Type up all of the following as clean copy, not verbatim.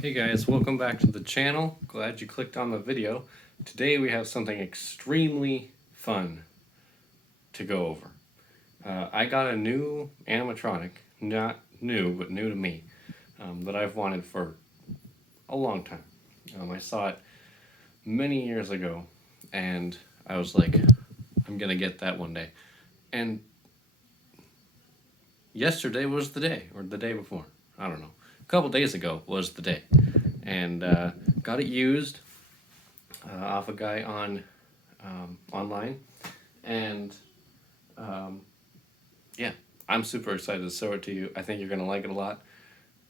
Hey guys, welcome back to the channel. Glad you clicked on the video. Today we have something extremely fun to go over. I got a new animatronic, not new, but new to me, that I've wanted for a long time. I saw it many years ago and I was like, I'm gonna get that one day. And yesterday was the day, or the day before, I don't know. A couple days ago was the day. And got it used off a guy on online, and yeah, I'm super excited to show it to you. I think you're gonna like it a lot.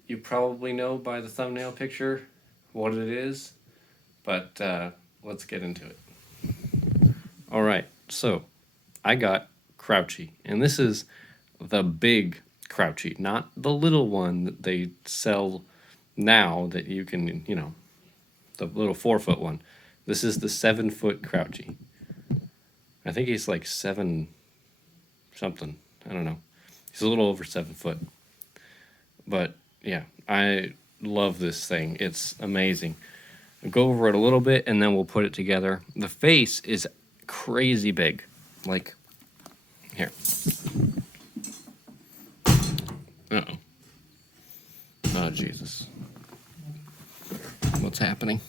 You probably know by the thumbnail picture what it is, but let's get into it. All right, so I got Crouchy, and this is the big Crouchy, not the little one that they sell now that you can, the little 4-foot one. This is the 7-foot Crouchy. I think he's like 7 something. I don't know. He's a little over 7 foot. But yeah, I love this thing. It's amazing. I'll go over it a little bit and then we'll put it together. The face is crazy big. Like, here. Uh-oh. Oh, Jesus. What's happening?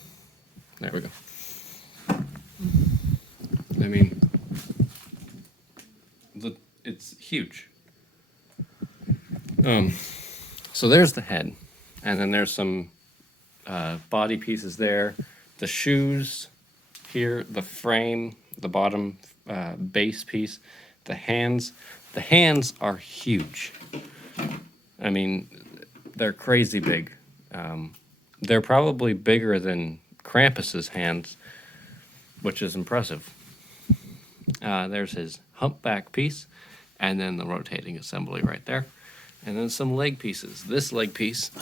There we go. I mean, it's huge. So there's the head, and then there's some body pieces there. The shoes here, the frame, the bottom base piece, the hands. The hands are huge. I mean, they're crazy big. They're probably bigger than Krampus's hands, which is impressive. There's his humpback piece, and then the rotating assembly right there. And then some leg pieces. This leg piece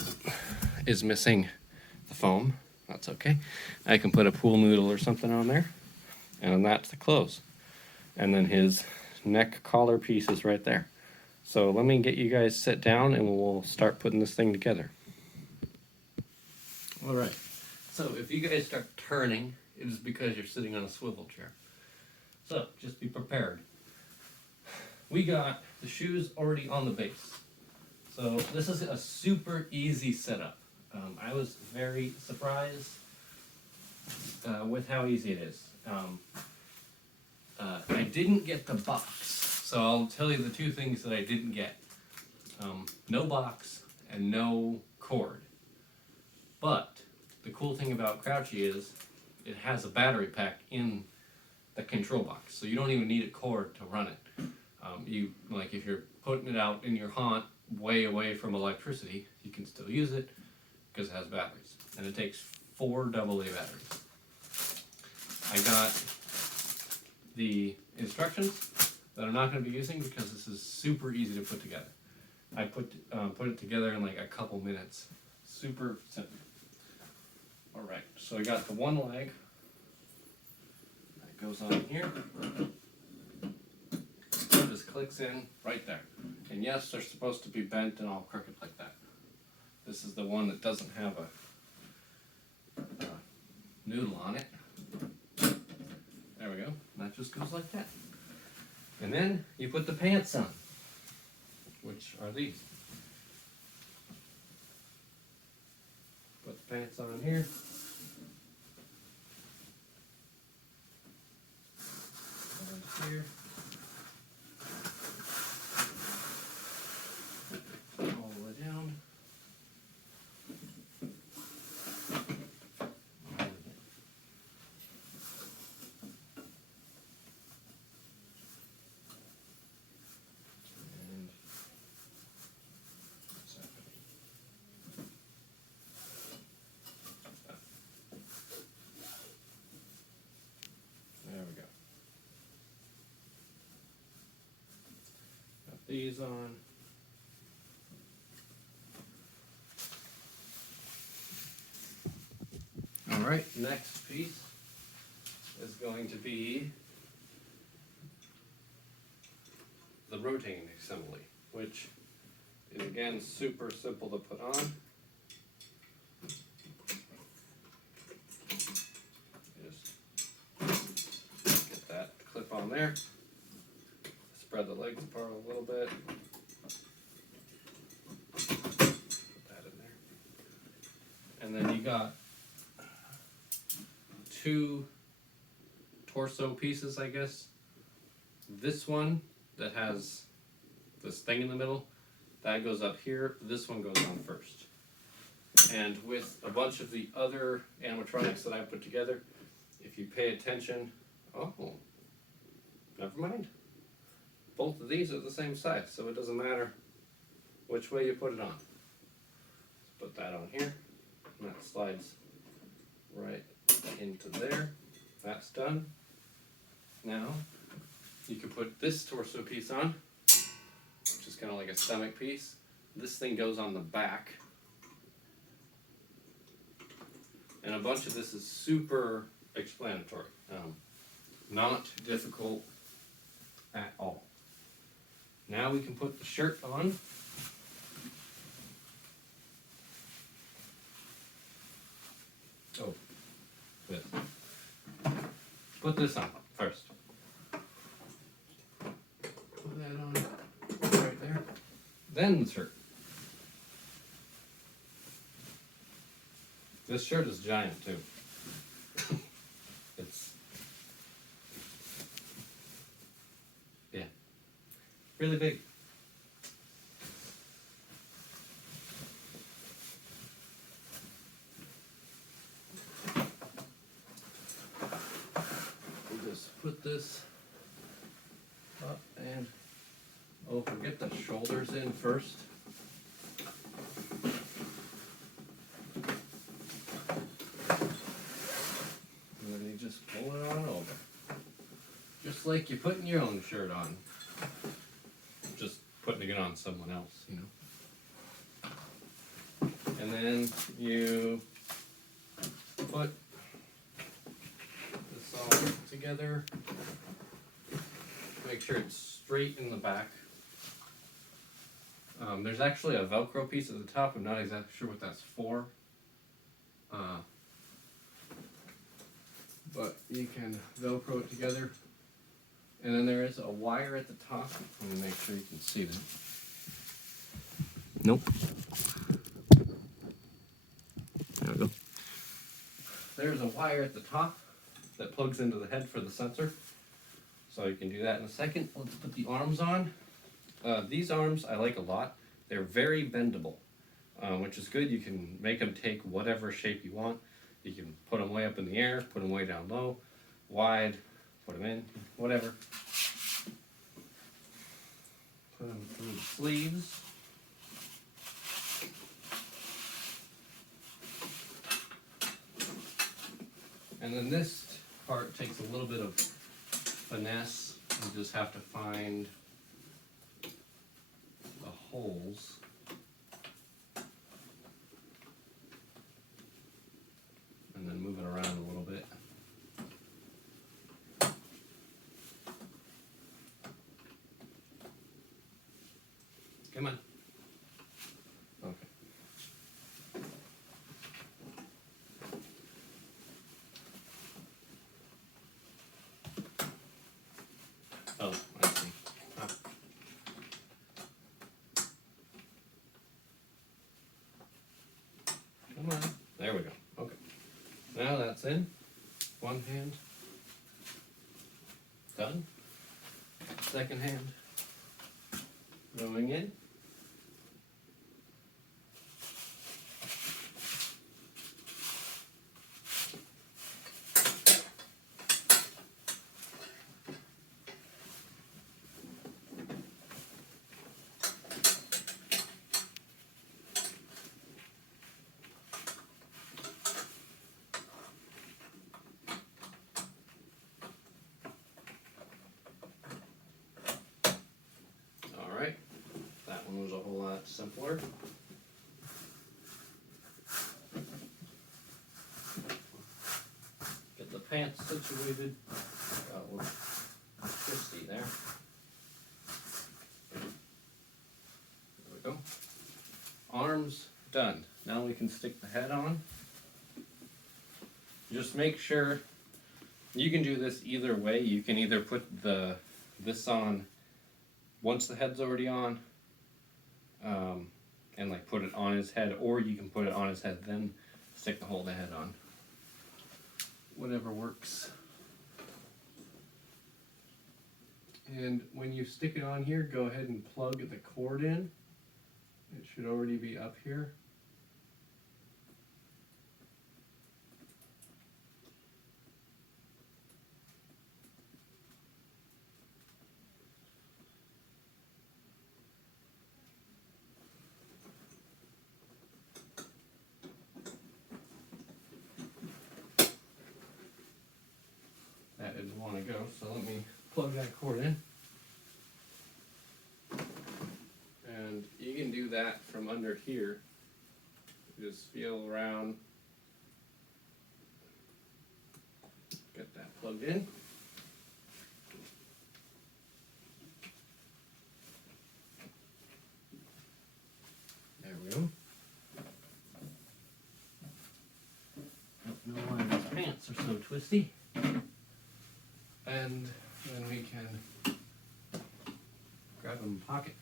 is missing the foam. That's okay. I can put a pool noodle or something on there. And then that's the clothes. And then his neck collar piece is right there. So let me get you guys sit down and we'll start putting this thing together. All right. So if you guys start turning, it is because you're sitting on a swivel chair. So just be prepared. We got the shoes already on the base. So this is a super easy setup. I was very surprised with how easy it is. I didn't get the box, so I'll tell you the two things that I didn't get. No box and no cord. But the cool thing about Crouchy is it has a battery pack in the control box, so you don't even need a cord to run it. If you're putting it out in your haunt way away from electricity, you can still use it because it has batteries, and it takes 4 AA batteries. I got the instructions that I'm not going to be using because this is super easy to put together. I put it together in like a couple minutes. Super simple. All right, so I got the one leg that goes on here. Just clicks in right there. And yes, they're supposed to be bent and all crooked like that. This is the one that doesn't have a noodle on it. There we go. That just goes like that. And then you put the pants on, which are these. Put the pants on here. And here. All the way down. There we go. Got these on. All right, next piece is going to be the rotating assembly, which is again super simple to put on. there. Spread the legs apart a little bit. Put that in there. And then you got two torso pieces, I guess. This one that has this thing in the middle, that goes up here. This one goes on first. And with a bunch of the other animatronics that I put together, if you pay attention, oh, never mind. Both of these are the same size, so it doesn't matter which way you put it on. Let's put that on here, and that slides right into there. That's done. Now, you can put this torso piece on, which is kind of like a stomach piece. This thing goes on the back. And a bunch of this is super explanatory. Not difficult at all. Now we can put the shirt on. Oh, this. Put this on first. Put that on right there. Then the shirt. This shirt is giant too. It's, yeah, really big. We just put this up and, oh, get the shoulders in first. Just pull it on over. Just like you're putting your own shirt on. Just putting it on someone else, you know. And then you put this all together. Make sure it's straight in the back. There's actually a Velcro piece at the top. I'm not exactly sure what that's for. But you can Velcro it together. And then there is a wire at the top. Let me make sure you can see that. Nope. There we go. There's a wire at the top that plugs into the head for the sensor. So you can do that in a second. Let's put the arms on. These arms I like a lot. They're very bendable, which is good. You can make them take whatever shape you want. You can put them way up in the air, put them way down low, wide, put them in, whatever. Put them through the sleeves. And then this part takes a little bit of finesse. You just have to find the holes. And then move it around a little bit. Come on. Okay. Oh, I see. Huh. Come on. There we go. Okay. Now that's in. One hand. Done. Second hand. Going in. Alright, that one was a whole lot simpler. Get the pants situated. Got a little twisty there. There we go. Arms done. Now we can stick the head on. Just make sure You can do this either way. You can either put this on once the head's already on, and like put it on his head, or you can put it on his head then stick the whole head on. Whatever works. And when you stick it on here, go ahead and plug the cord in. It should already be up here. That didn't want to go, so let me plug that cord in. And you can do that from under here. Just feel around. Get that plugged in. There we go. Don't know why those pants are so twisty. And then we can grab them in the pocket.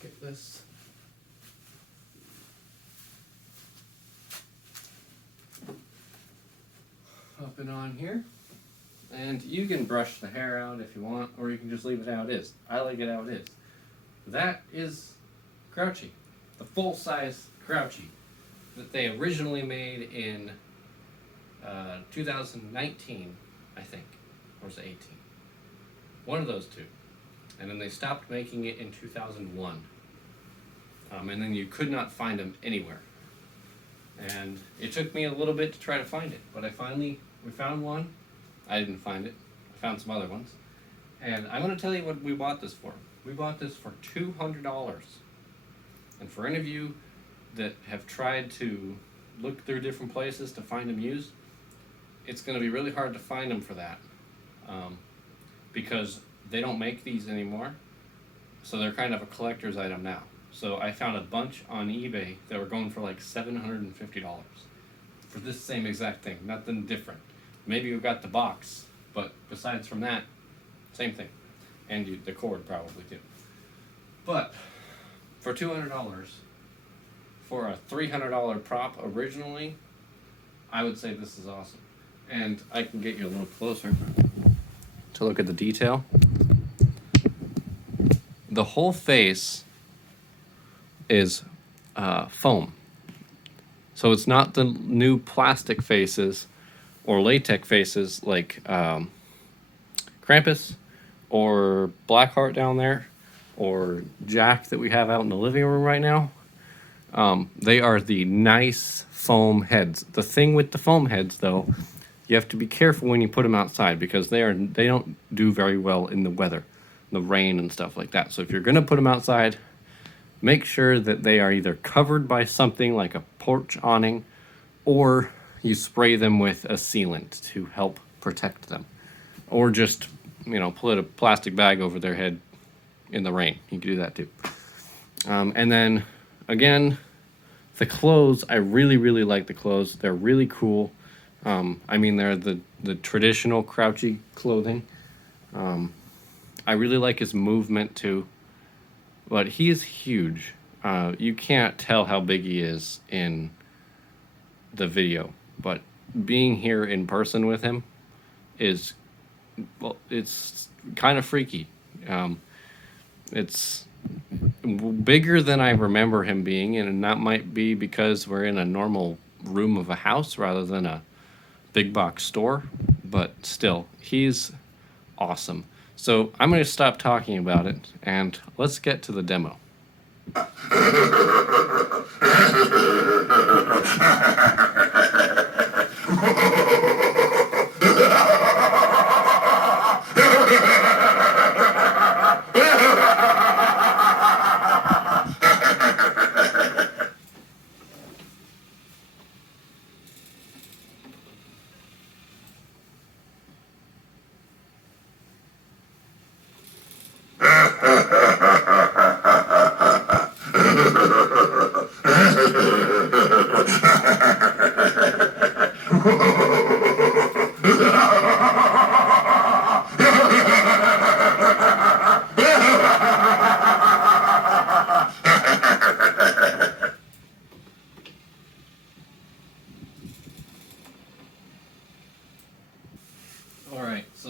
Get this up and on here. And you can brush the hair out if you want, or you can just leave it how it is. I like it how it is. That is Crouchy, the full-size Crouchy that they originally made in 2019, I think. Or was it 18? One of those two. And then they stopped making it in 2001. And then you could not find them anywhere. And it took me a little bit to try to find it, but we found one. I didn't find it. I found some other ones. And I'm going to tell you what we bought this for. We bought this for $200. And for any of you that have tried to look through different places to find them used, it's going to be really hard to find them for that. Because they don't make these anymore, so they're kind of a collector's item now. So I found a bunch on eBay that were going for like $750 for this same exact thing, nothing different. Maybe you got the box, but besides from that, same thing. And the cord probably too. But for $200, for a $300 prop originally, I would say this is awesome. And I can get you a little closer to look at the detail. The whole face is foam. So it's not the new plastic faces or latex faces like Krampus or Blackheart down there or Jack that we have out in the living room right now. They are the nice foam heads. The thing with the foam heads, though, you have to be careful when you put them outside because they don't do very well in the weather, the rain and stuff like that. So if you're going to put them outside, make sure that they are either covered by something like a porch awning, or you spray them with a sealant to help protect them, or just put a plastic bag over their head in the rain. You can do that too. And then again, the clothes, I really, really like the clothes. They're really cool. They're the traditional Crouchy clothing. I really like his movement too, but he is huge. You can't tell how big he is in the video, but being here in person with him is, well, it's kind of freaky. It's bigger than I remember him being, and that might be because we're in a normal room of a house rather than a big box store, but still, he's awesome. So I'm going to stop talking about it, and let's get to the demo.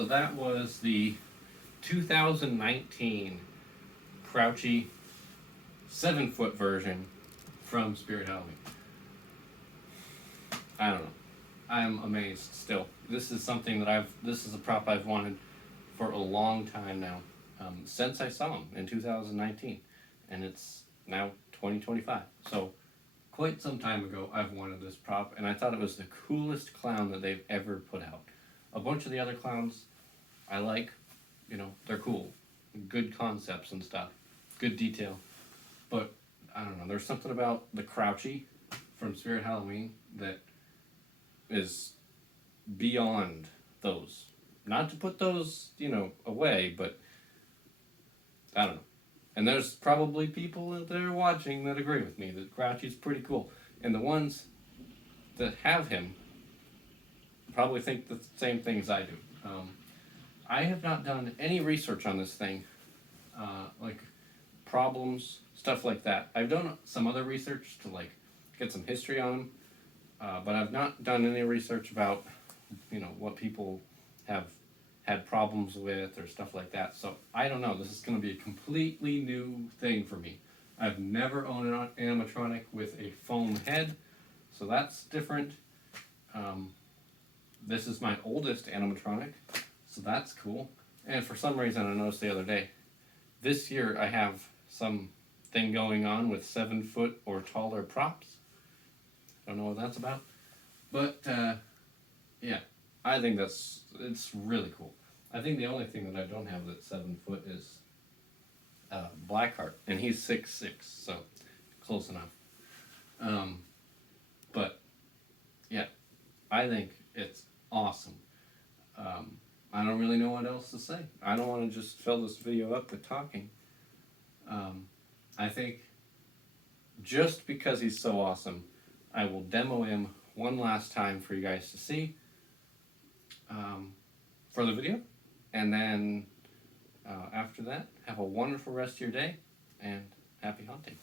So that was the 2019 crouchy 7-foot version from Spirit Halloween. I don't know. I'm amazed still. This is something that this is a prop I've wanted for a long time now, since I saw him in 2019, and it's now 2025. So quite some time ago, I've wanted this prop, and I thought it was the coolest clown that they've ever put out. A bunch of the other clowns I like, they're cool, good concepts and stuff, good detail, but I don't know, there's something about the crouchy from Spirit Halloween that is beyond those. Not to put those, away, but I don't know. And there's probably people out there watching that agree with me that Crouchy's pretty cool. And the ones that have him probably think the same things I do. I have not done any research on this thing, like problems, stuff like that. I've done some other research to get some history on him, but I've not done any research about, what people have had problems with or stuff like that. So I don't know. This is going to be a completely new thing for me. I've never owned an animatronic with a foam head, so that's different. This is my oldest animatronic, so that's cool. And for some reason, I noticed the other day, this year I have some thing going on with 7-foot or taller props. Don't know what that's about, but yeah, I think it's really cool. I think the only thing that I don't have that's 7 foot is Blackheart, and he's 6'6", so close enough. But yeah, I think it's awesome. I don't really know what else to say. I don't want to just fill this video up with talking. I think just because he's so awesome, I will demo him one last time for you guys to see for the video. And then after that, have a wonderful rest of your day and happy hunting.